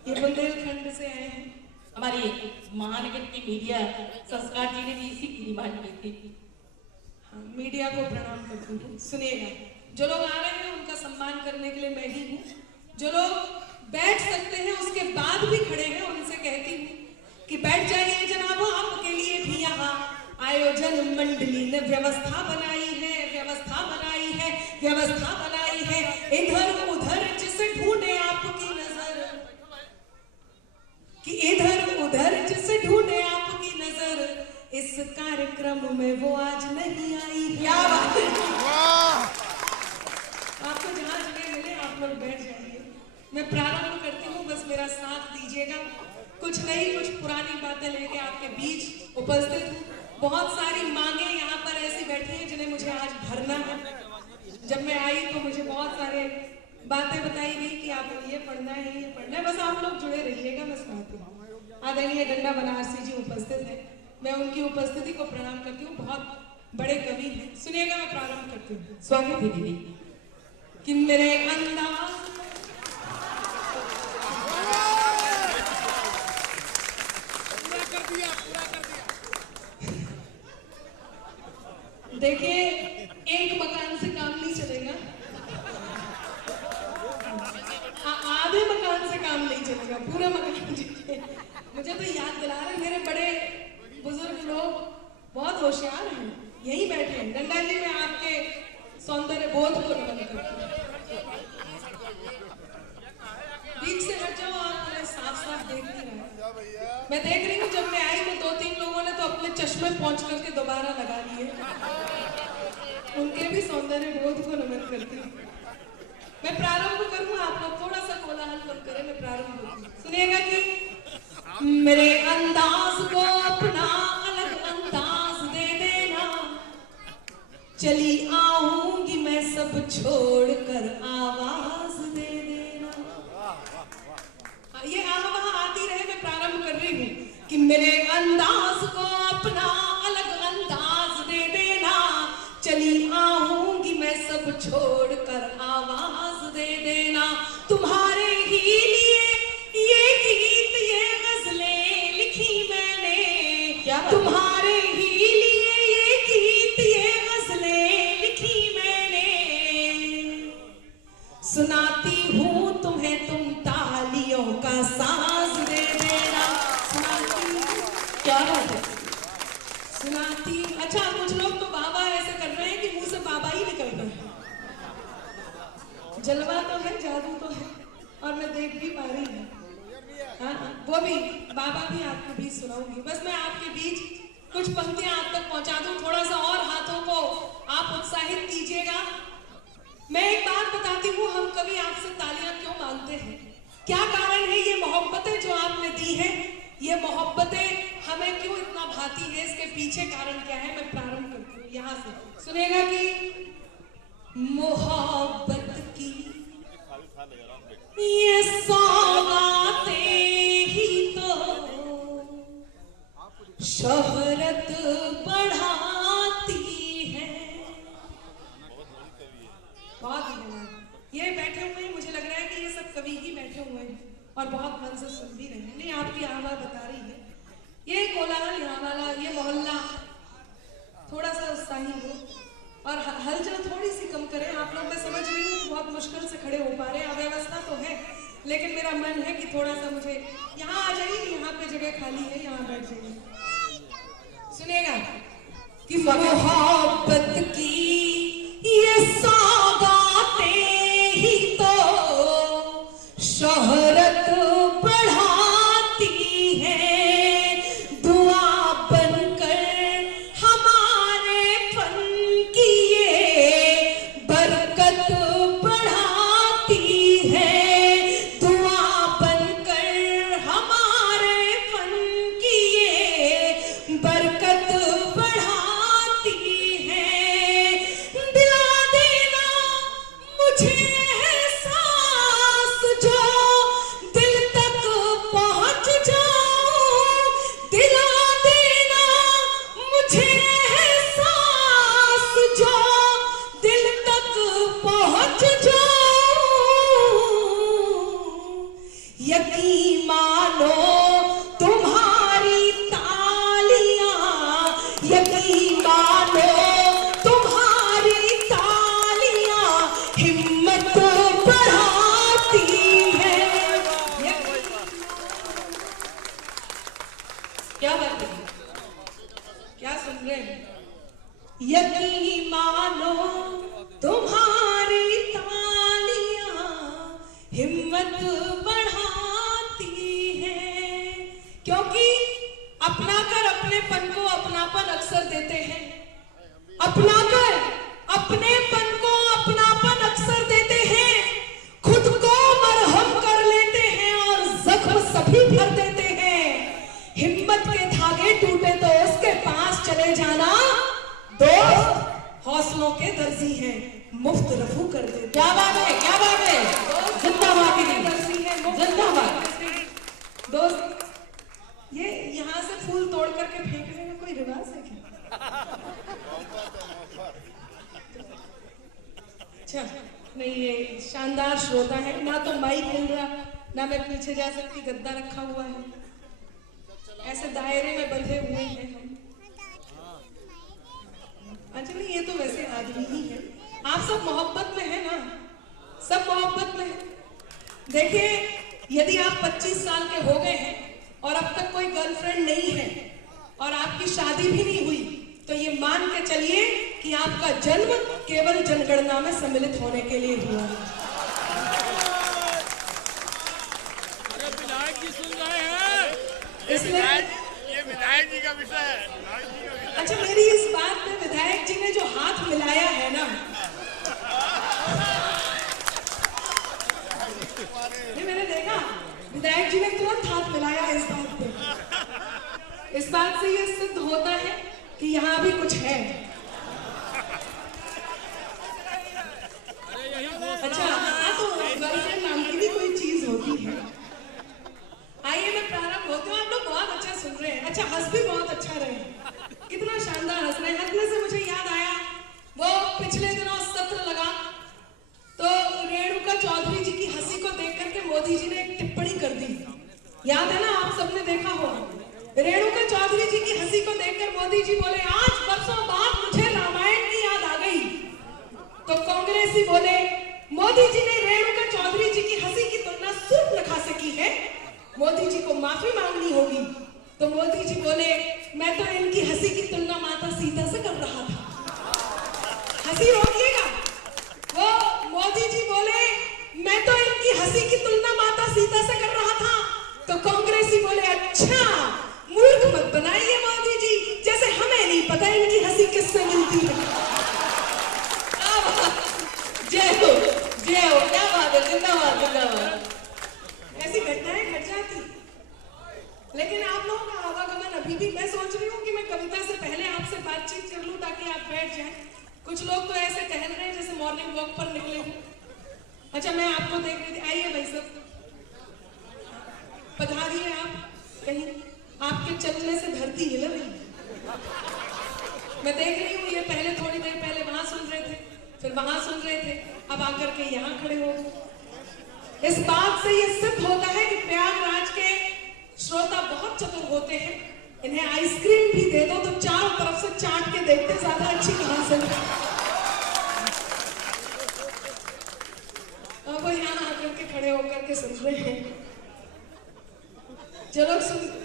ये बुंदेलखंड से आए हैं। हमारी महानगर की मीडिया संस्कार जी ने भी इसी की डिमांड की थी। हाँ, मीडिया को प्रणाम करती हूँ। सुनिएगा, जो लोग आ रहे हैं उनका सम्मान करने के लिए मैं ही हूँ। जो लोग बैठ सकते हैं उसके बाद भी खड़े हैं, उनसे कहती हूँ कि बैठ जाइए जनाब, आपके लिए भी यहाँ आयोजन मंडली ने व्यवस्था बनाई है, व्यवस्था बनाई है, व्यवस्था बनाई है। इधर उधर जिसे ढूंढे आपकी नजर, कि इधर उधर जिसे ढूंढे आपकी नजर, इस कार्यक्रम में वो आज नहीं आई। क्या बात है, आपको जहां जगह मिले आप लोग बैठ जाइए। मैं प्रारंभ करती हूँ, बस मेरा साथ दीजिएगा। कुछ नई कुछ पुरानी बातें लेके आपके बीच उपस्थित हूँ। बहुत सारी मांगे यहाँ पर ऐसी बैठी हैं जिन्हें मुझे आज भरना है। जब मैं आई तो मुझे बहुत सारे बातें बताई गई कि आपको ये पढ़ना है, ये पढ़ना है। बस आप लोग जुड़े रहिएगा, मैं सुनाती हूँ। आदरणीय डंडा बनारसी जी उपस्थित है, मैं उनकी उपस्थिति को प्रणाम करती हूँ। बहुत बड़े कवि हैं। सुनिएगा, मैं प्रारंभ करती हूँ। स्वागत है दीदी। कि मेरे अंदाज देखिए, एक मकान से काम नहीं चलेगा, आधे मकान से काम नहीं चलेगा, पूरा मकान चाहिए। मुझे तो याद दिला रहे मेरे बड़े बुजुर्ग लोग बहुत होशियार हैं, यहीं बैठे हैं। डंडा जी, मैं आपके सौंदर्य बोध को नमन करती हूँ। बीच से हट जाओ, आप मुझे साफ साफ देख नहीं रहे। मैं देख रही हूँ, जब मैं आई तो 2-3 लोगों ने तो अपने चश्मे पहुंच करके दोबारा लगा लिए। उनके भी सौंदर्य बोध को नमन करती हूँ। मैं प्रारंभ करूँ, आप लोग थोड़ा सा कोलाहल कम करें, मैं प्रारंभ करूँ। सुनिएगा कि मेरे अंदाज को अपना अलग अंदाज दे देना, चली आऊंगी मैं सब छोड़कर आवाज दे देना। ये वहां आती रहे, मैं प्रारंभ कर रही हूँ कि मेरे अंदाज को अपना अलग अंदाज दे देना, चली आऊंगी मैं सब छोड़कर आवाज दे देना। तुम्हारे ही लिए ये गीत ये गजलें लिखी मैंने, तुम्हारे ही लिए ये गीत ये गजलें लिखी मैंने, सुनाती हूँ तुम्हें तुम तालियों का साज दे देना। क्या बात है, सुनाती। अच्छा, कुछ लोग तो बाबा ऐसे कर रहे हैं कि मुंह से बाबा ही निकल रहे हैं। जलवा तो है, जादू तो है, और मैं देख भी पा रही हूँ। हाँ, वो भी बाबा भी आपके बीच सुनाऊंगी। बस मैं आपके बीच कुछ पंक्तियां आप तक पहुंचा दूं, थोड़ा सा और हाथों को आप उत्साहित कीजिएगा। मैं एक बात बताती हूँ, हम कभी आपसे तालियां क्यों मांगते हैं, क्या कारण है? ये मोहब्बतें जो आपने दी हैं, ये मोहब्बतें हमें क्यों इतना भाती है, इसके पीछे कारण क्या है? मैं प्रारंभ करती हूँ यहाँ से। सुनेगा कि मोहब्बत की ये सौगातें ही तो शोहरत बढ़ाती है। बहुत धन्यवाद। ये बैठे हुए हैं, मुझे लग रहा है कि ये सब कवि ही बैठे हुए हैं और बहुत मन से सुन भी रहे हैं। नहीं, आपकी आवाज बता रही है। ये कोलाहल यहाँ वाला, ये मोहल्ला थोड़ा सा उत्साही हो और हलचल थोड़ी सी कम करें आप लोग। मैं समझ रही हूँ बहुत मुश्किल से खड़े हो पा रहे हैं, अव्यवस्था तो है, लेकिन मेरा मन है कि थोड़ा सा मुझे यहाँ आ जाइए, यहाँ पे जगह खाली है, यहाँ बैठ जाइए। सुनिएगा कि मोहब्बत की ये सौगातें ही तो शोहरत बढ़ाती है, दुआ बनकर हमारे फन की ये बरकत बढ़ाती है, दुआ बनकर हमारे फन की ये बरकत बढ़ाती है, दिला देना मुझे एहसास जो दिल यकीन मानो तुम्हारी तालियां, यकीन मानो तुम्हारी तालियां हिम्मत बढ़ाती है। क्या बात है, क्या सुन रहे हैं? यकीन मानो तुम्हारी तालियां हिम्मत बढ़ाती है, क्योंकि अपनाकर अपनेपन को अपनापन अक्सर देते हैं, अपनाकर अपनेपन को अपनापन अक्सर देते हैं, खुद को मरहम कर लेते हैं और जख्म सभी भर देते हैं। हिम्मत के धागे टूटे तो उसके पास चले जाना, दोस्त हौसलों के दर्जी हैं, मुफ्त रफू कर दे। क्या बात है, क्या बात है, जिंदाबाद दर्जी है, जिंदाबाद। दोस्त ये यहाँ से फूल तोड़ करके फेंकने में कोई रिवाज है क्या? अच्छा नहीं, ये शानदार श्रोता है, ना तो माइक मिल रहा, ना मैं पीछे जा सकती, गद्दा रखा हुआ है, ऐसे दायरे में बंधे हुए हैं हम। अच्छा नहीं, ये तो वैसे आदमी ही है। आप सब मोहब्बत में है ना, सब मोहब्बत में है। देखिए, यदि आप 25 साल के हो गए हैं और अब तक कोई गर्लफ्रेंड नहीं है और आपकी शादी भी नहीं हुई, तो ये मान के चलिए कि आपका जन्म केवल जनगणना में सम्मिलित होने के लिए हुआ है। अरे विधायक जी सुन रहे हैं, इसलिए ये विधायक जी का विषय है। अच्छा, मेरी इस बात पे विधायक जी ने जो हाथ मिलाया है ना, ये मैंने देखा, विधायक जी ने तुरंत हाथ मिलाया इस बात पे। इस बात से ये सिद्ध होता है कि यहाँ भी कुछ है। अच्छा हाँ, तो गर्लफ्रेंड नाम की भी कोई चीज होती है। आइए मैं प्रारंभ होती हूँ। आप लोग बहुत अच्छा सुन रहे हैं, अच्छा हंस भी बहुत अच्छा रहे हैं, कितना शानदार हंस रहे हैं। हंसने से मुझे याद आया, वो पिछले दिनों सत्र लगा तो रेणुका चौधरी जी की हंसी को देख करके मोदी जी ने एक टिप्पणी कर दी, याद है ना, आप सबने देखा होगा। रेणुका चौधरी जी की हंसी को देखकर मोदी जी बोले, आज बरसों बाद मुझे रामायण की याद आ गई। तो कांग्रेसी बोले, मोदी जी ने रेणुका चौधरी जी की हंसी की तुलना सूर्पनखा से की है, मोदी जी को माफी मांगनी होगी। तो मोदी जी बोले, मैं तो इनकी हंसी की तुलना माता सीता से कर रहा था। हंसी रोकिएगा। वो मोदी जी बोले, मैं तो इनकी हंसी की तुलना माता सीता से कर रहा था। तो कांग्रेसी बोले, अच्छा मूर्ख मत बनाइए मोदी जी, जैसे हमें नहीं पता इनकी हंसी किससे मिलती है। जय हो, जय हो, क्या बात है, जिंदाबाद जिंदाबाद। ऐसी घटनाएं घट जाती, लेकिन आप लोगों का आवागमन अभी भी, मैं सोच रही हूँ कि मैं कविता से पहले आपसे बातचीत कर लूं ताकि आप बैठ जाएं। कुछ लोग तो ऐसे टहल रहे हैं जैसे मॉर्निंग वॉक पर निकले हो। अच्छा मैं आपको देख रही थी, आइए भाई सब पधारिए। आप कहीं, आपके चलने से धरती हिल रही है। मैं देख रही हूँ, ये पहले थोड़ी देर पहले वहां सुन रहे थे, फिर वहां सुन रहे थे, अब आकर के यहाँ खड़े हो। इस बात से ये सिद्ध होता है कि प्रयागराज के श्रोता बहुत चतुर होते हैं। इन्हें आइसक्रीम भी दे दो तो चारों तरफ से चाट के देखते, ज्यादा अच्छी कहां से। अब वो यहाँ आकर के खड़े होकर के सुन रहे हैं। जो लोग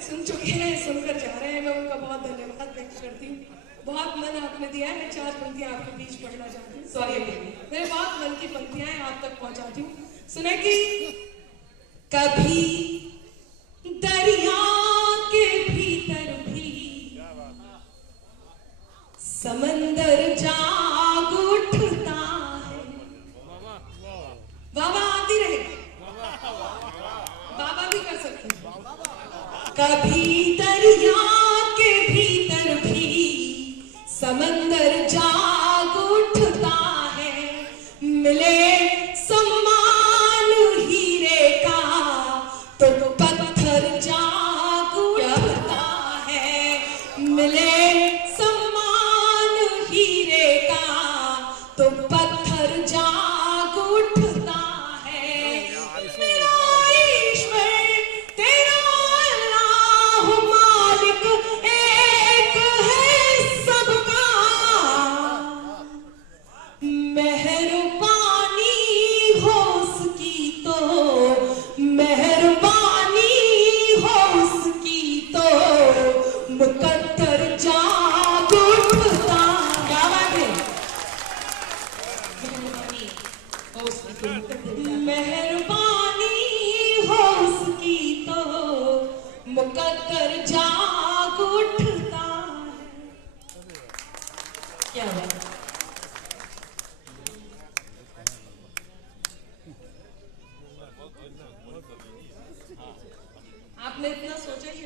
सुन चुके हैं, सुनकर जा रहे हैं, मैं उनका बहुत धन्यवाद व्यक्त करती हूँ। बहुत मन आपने दिया है। मैं 4 पंक्तियां आपके बीच पढ़ना चाहती हूँ। सॉरी, मेरे बहुत मन की पंक्तियां हैं, आप तक पहुंचाती हूँ। सुने कि कभी दरिया के भीतर भी समंदर जाग उठता है। बाबा आती रहे, बाबा भी कर सकते हैं। कभी दरिया के भीतर भी समंदर जाग उठता है, मिले सम्मान हीरे का तो पत्थर जाग उठता है, मिले सम्मान हीरे का तो पत्थर जाग उठता है। मेरा ईश्वर मुकद्दर जाग उठता है। क्या बात है। आपने इतना सोचा कि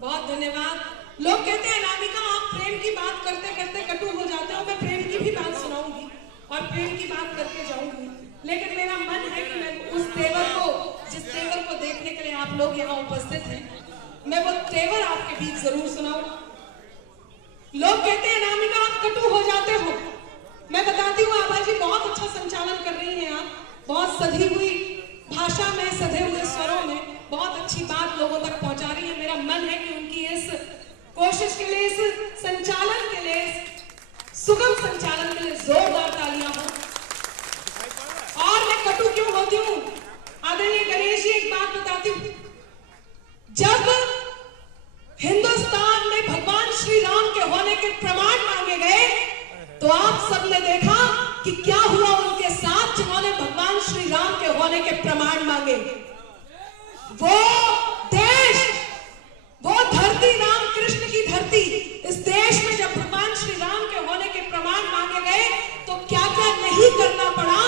बहुत धन्यवाद। लोग कहते हैं अनामिका आप प्रेम की बात करते करते कटु हो जाते हो। मैं प्रेम की भी बात सुनाऊंगी और प्रेम की बात करके जाऊंगी, लेकिन मेरा मन है कि मैं उस तेवर को, जिस तेवर को देखने के लिए आप लोग यहाँ उपस्थित हैं, मैं वो तेवर आपके बीच जरूर सुनाऊं। लोग कहते हैं अनामिका आप कटु हो जाते हो। मैं बताती हूँ आभा जी बहुत अच्छा संचालन कर रही हैं आप, बहुत सधी हुई भाषा में, सधे हुए स्वरों में बहुत अच्छी बात लोगों तक पहुंचा रही है। मेरा मन है कि उनकी इस कोशिश के लिए, इस संचालन के लिए, सुगम संचालन के लिए जोरदार तालियां हो। और मैं कटु क्यों होती हूँ आदरणीय गणेश जी, एक बात बताती हूँ। जब हिंदुस्तान में भगवान श्री राम के होने के प्रमाण मांगे गए तो आप सबने देखा कि क्या हुआ उनके साथ जिन्होंने भगवान श्री राम के होने के प्रमाण मांगे। वो देश, वो धरती, राम कृष्ण की धरती, इस देश में जब भगवान श्री राम के होने के प्रमाण मांगे गए तो क्या क्या नहीं करना पड़ा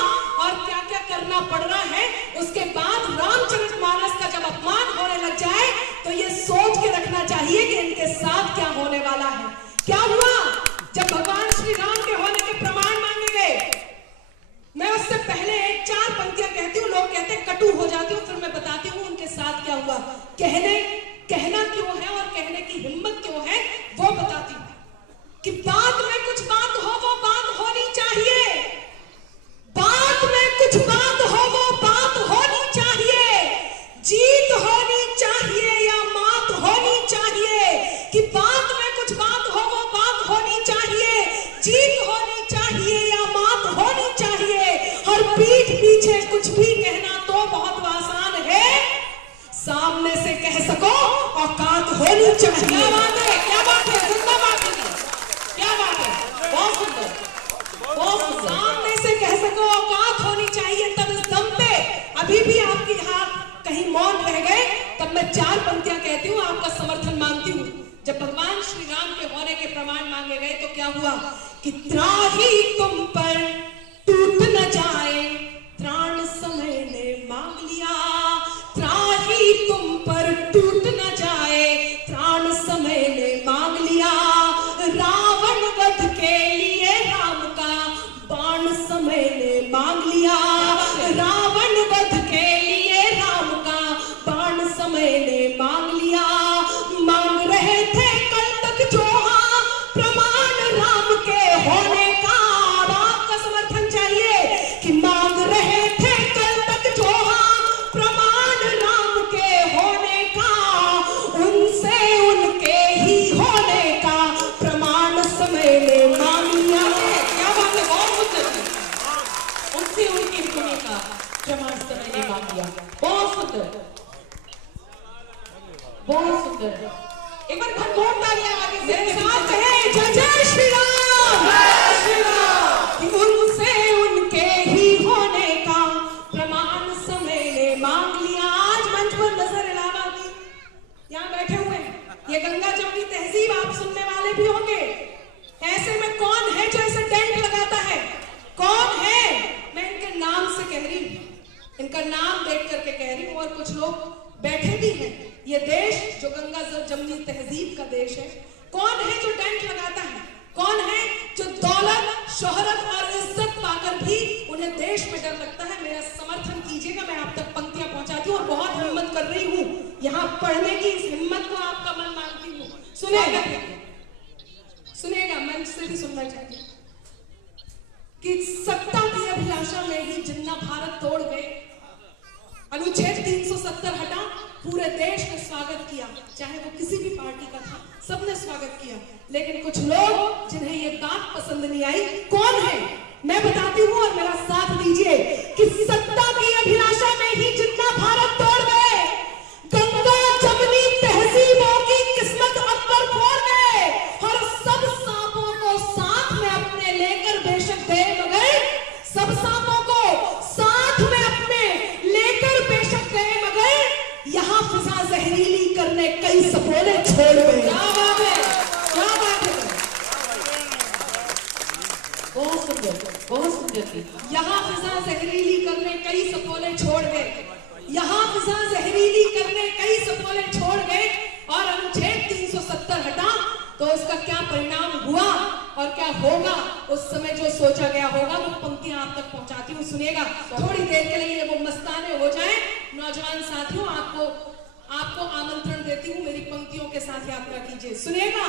और क्या क्या करना पड़ रहा है। उसके बाद रामचरितमानस का जब अपमान होने लग जाए तो ये सोच के रखना चाहिए कि इनके साथ क्या होने वाला है। क्या हुआ जब भगवान श्री राम के होने के प्रमाण मांगे गए। मैं उससे पहले एक चार पंक्तियां कहती हूँ, लोग कहते हैं कटु हो जाती हूँ, फिर मैं बताती हूँ उनके साथ क्या हुआ। कहना क्यों है और कहने की हिम्मत क्यों है वो बताती हूँ। कि बात में कुछ बात हो, वो बात होनी चाहिए। बात में कुछ बात हो, वो बात होनी चाहिए। जीत होनी चाहिए या मात होनी चाहिए। कि बात में कुछ बात हो, वो बात होनी चाहिए। जीत होनी चाहिए या मात होनी चाहिए। हर पीठ पीछे कुछ भी कहना तो बहुत आसान है, सामने से कह सको औकात होनी चाहिए। क्या बात है, क्या बात है, जिंदाबाद दीदी, क्या बात है, बहुत सुंदर, बहुत सुंदर। सामने से कह सको औकात होनी चाहिए। तब इस दम पे अभी भी आपकी हाथ कहीं मौन रह गए तब मैं चार पंक्तियां कहती हूँ, आपका समर्थन मांगती हूँ। जब भगवान श्री राम के होने के प्रमाण मांगे गए तो क्या हुआ कि त्राही तुम पर टूट न जाए, त्राण समय ने मांग लिया। त्राही तुम पर टूट न जाए, त्राण समय ने मांग लिया। रावण वध के लिए राम का बाण समय ने मांग लिया। रावण वध के लिए राम का बाण समय ने मांग लिया। मांग रहे थे कल तक जो हाँ प्रमाण राम के होने का। आपका समर्थन चाहिए कि मांग रहे थे कल तक जो हाँ प्रमाण राम के होने का। उनसे उनके ही होने का प्रमाण समय ने मांग लिया। क्या बात है, बहुत सुंदर। उनसे उनके होने का प्रमाण समय ने मांग लिया। बहुत सुंदर, बहुत सुंदर। एक बार घनघोर तालियां आगे से मेरे साथ कहें जय जय श्री राम, जय श्री राम। कि उनसे उनके ही होने का प्रमाण समय ने मांग लिया। आज मंच पर नजर इलाहाबादी यहाँ बैठे हुए हैं, ये गंगा जमुनी तहजीब आप सुनने वाले भी होंगे। ऐसे में कौन है जो ऐसे डेंट लगाता है, कौन है? मैं इनके नाम से कह रही हूँ, इनका नाम देख करके कह रही हूँ। और कुछ लोग बैठे भी हैं। ये देश जो गंगा जमुनी तहजीब का देश है, कौन है जो डेंट लगाता है? कौन है जो दौलत, शोहरत और इज्जत पाकर भी उन्हें देश में डर लगता है? मेरा समर्थन कीजिएगा, मैं आप तक पंक्तियां पहुंचाती हूँ और बहुत हिम्मत कर रही हूँ यहाँ पढ़ने की। इस हिम्मत को आपका मन मांगती हूँ। सुनेगा, सुनेगा, मंच से भी सुनना चाहिए। कि सत्ता की अभिलाषा में ही जिन्ना भारत तोड़ गए। अनुच्छेद 370 हटा, पूरे देश ने स्वागत किया, चाहे वो किसी भी पार्टी का था, सबने स्वागत किया। लेकिन कुछ लोग जिन्हें ये बात पसंद नहीं आई, कौन है मैं बताती हूँ और मेरा साथ दीजिए। कि सत्ता की अभिलाषा में ही जिन्ना भारत तोड़ गए, गंगा जमुनी तहजीबों की किस्मत अकबर फोड़ गए। और सब सांपों को साथ में अपने लेकर बेशक गए, मगर सब सांपों को साथ में अपने लेकर बेशक गए, मगर यहाँ फिजा जहरीली करने कई सपोले छोड़ गए। क्या बात है, क्या बात है, बहुत सुंदर, बहुत सुंदर थी। यहाँ फिजा जहरीली करने कई सपोले छोड़ गए, यहाँ फिजा जहरीली करने कई सपोले छोड़ गए, और अनुच्छेद 370 हटा तो इसका क्या परिणाम हुआ और क्या होगा, उस समय जो सोचा गया होगा वो पंक्तियां आप तक पहुंचाती हूँ, सुनिएगा। थोड़ी देर के लिए वो मस्ताने हो जाए। नौजवान साथियों, आपको आमंत्रण देती हूँ, मेरी पंक्तियों के साथ यात्रा कीजिए। सुनिएगा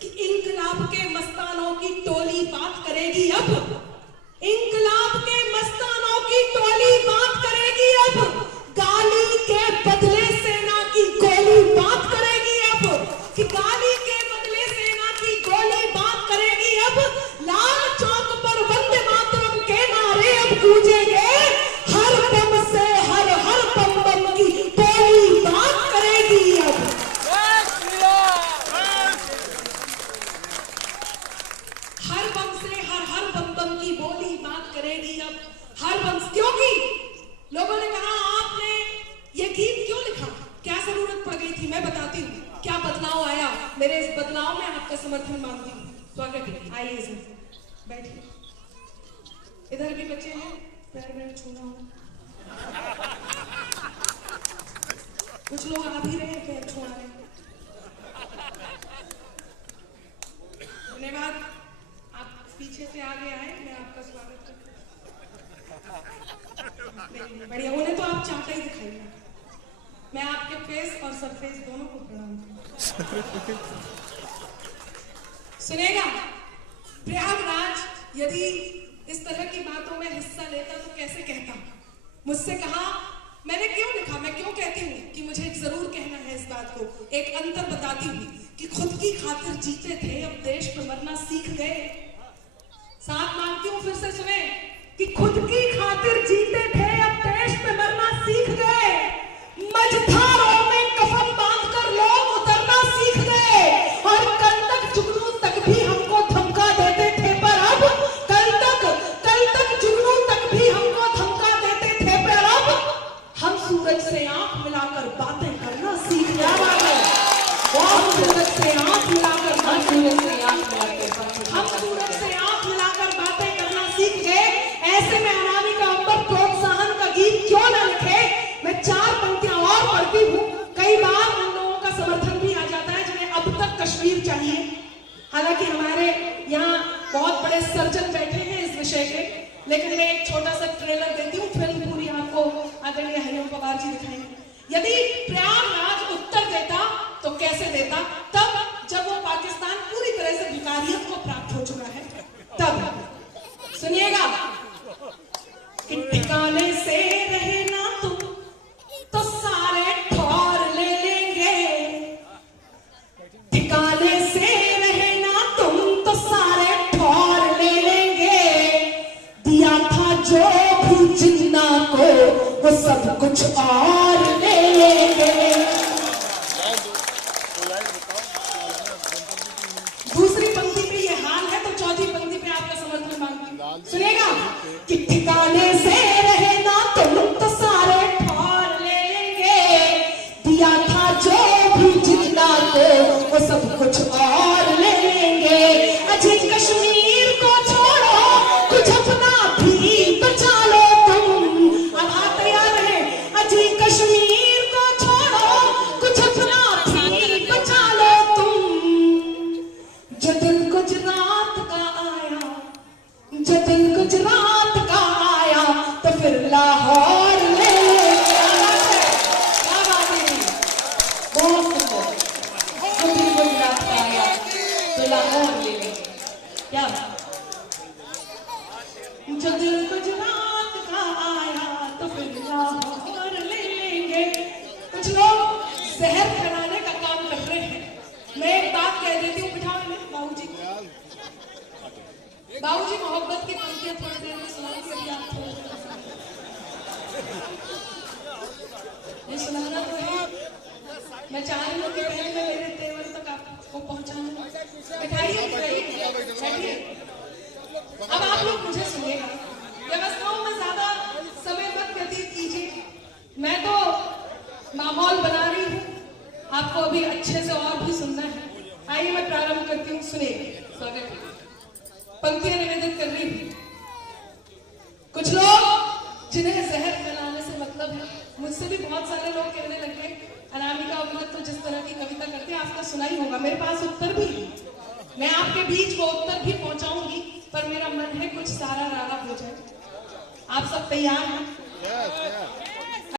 कि इंकलाब के मस्तानों की टोली बात करेगी अब, इंकलाब के मस्तानों की टोली बात करेगी अब, गाली के बदले सेना की गोली बात करेगी अब, कि गाली के बदले सेना की गोली बात करेगी अब, लाल चौक पर वंदे मातरम के नारे अब गूंजेंगे, हर बम से हर हर बम बम की टोली बात करेगी अब। हर बम से हर बम बम की बोली बात करेगी अब, हर बम, क्योंकि लोगों ने कहा आपने ये गीत क्यों लिखा, क्या जरूरत पड़ गई थी, मैं बताती हूँ क्या बदलाव आया। मेरे इस बदलाव में आपका समर्थन मांगती हूँ। स्वागत है, आइए सर, बैठिए। इधर भी बच्चे हैं, पैर में छूना हो, कुछ लोग आ भी रहे हैं पैर छुआने। धन्यवाद, आप पीछे से आगे आए, मैं आपका स्वागत करती हूँ। बढ़िया, उन्हें तो आप चाहते ही दिखाइए। मैं आपके फेस और सरफेस दोनों को प्रणाम करती हूँ। सुनेगा, प्रयागराज यदि इस तरह की बातों में हिस्सा लेता तो कैसे कहता। मुझसे कहा, मैंने क्यों लिखा, मैं क्यों कहती हूँ कि मुझे जरूर कहना है इस बात को। एक अंतर बताती हूँ कि खुद की खातिर जीते थे, अब देश पे मरना सीख गए। साथ मांगती हूँ, फिर से सुने, कि खुद की खातिर जीते थे, अब देश पे मरना सीख गए। मझधारों में कफन बांधकर लोग उतरना सीख गए, और कल तक जुगनू तक भी हमको धमका देते थे, पर अब कल तक जुगनू तक भी हमको धमका देते थे, पर अब हम सूरज से आंख मिलाकर बातें करना सीख गए। हम सूरज से आंख मिलाकर बातें करना सीख गए। ऐसे में अनामिका अंबर प्रोत्साहन का गीत क्यों न लिखे। मैं 4 पंक्तियां और पढ़ती हूँ। कई बार उन लोगों का समर्थन भी आ जाता है जिन्हें अब तक कश्मीर चाहिए। हालांकि हमारे यहाँ बहुत बड़े सर्जन बैठे हैं इस विषय के, लेकिन मैं एक छोटा सा ट्रेलर देती हूँ, फिल्म पूरी आपको आदरणीय हरिओम पवार जी दिखाएंगे। यदि प्रयागराज उत्तर देता तो कैसे देता, तब जब वो पाकिस्तान पूरी तरह से भिखारियत को प्राप्त हो चुका है। तब सुनिएगा कि ठिकाने से रहे ना तुम तो सारे ठौर ले लेंगे, ठिकाने से रहे ना तुम तो सारे ठौर ले लेंगे, दिया था जो भी जिन्ना को वो सब कुछ और ले लेंगे। दूसरी पंक्ति पे ये हाल है, तो चौथी पंक्ति पे आपका समर्थन मांगती हूँ। सुनेगा कि ठिकाने से रहे ना तुम तो सारे ठौर ले लेंगे, दिया था जो भी जितना को वो सब कुछ और ले लेंगे। अजय कश्मीर को छोड़ो, कुछ अपना भी तो चालो तुम। अब आप तैयार हैं? अजय कश्मीर को छोड़ो, कुछ अपना भी तो चालो तुम। जो दिन गुजरात का आया, जो दिन गुजरात का आया तो फिर लाहौर ले लिया। क्या बात है, बहुत सुंदर। जो दिन गुजरात का आया तो लाहौर ले लेंगे। क्या जो दिन गुजरात का आया तो फिर लाहौर ले लेंगे। कुछ लोग जहर फैलाने का काम कर रहे हैं। मैं एक बात कह देती हूँ, बिठाओ इन्हें बाबूजी। बाबूजी मोहब्बत की पंक्तियां थोड़ी देर में सुनाएंगे, अभी आप ये सुनाना तो है। मैं चाह रही हूँ कि पहले मैं मेरे तेवर तक आपको पहुंचाऊं। बैठाइए, बैठिए। अब आप लोग मुझे सुनिएगा, व्यवस्थाओं में ज्यादा समय मत व्यतीत कीजिए। मैं तो माहौल बना रही हूँ, आपको अभी अच्छे से और भी सुनना है। आइए मैं प्रारंभ करती हूँ, सुनिए। स्वागत, पंक्तियां निवेदित कर रही हूँ। कुछ लोग जिन्हें जहर फैलाने से मतलब है, मुझसे भी बहुत सारे लोग कहने लगे अनामिका अवगत तो जिस तरह की कविता करती है आपका सुना ही होगा। मेरे पास उत्तर भी है, मैं आपके बीच वो उत्तर भी पहुंचाऊंगी, पर मेरा मन है कुछ सारा रारा हो जाए। आप सब तैयार हैं?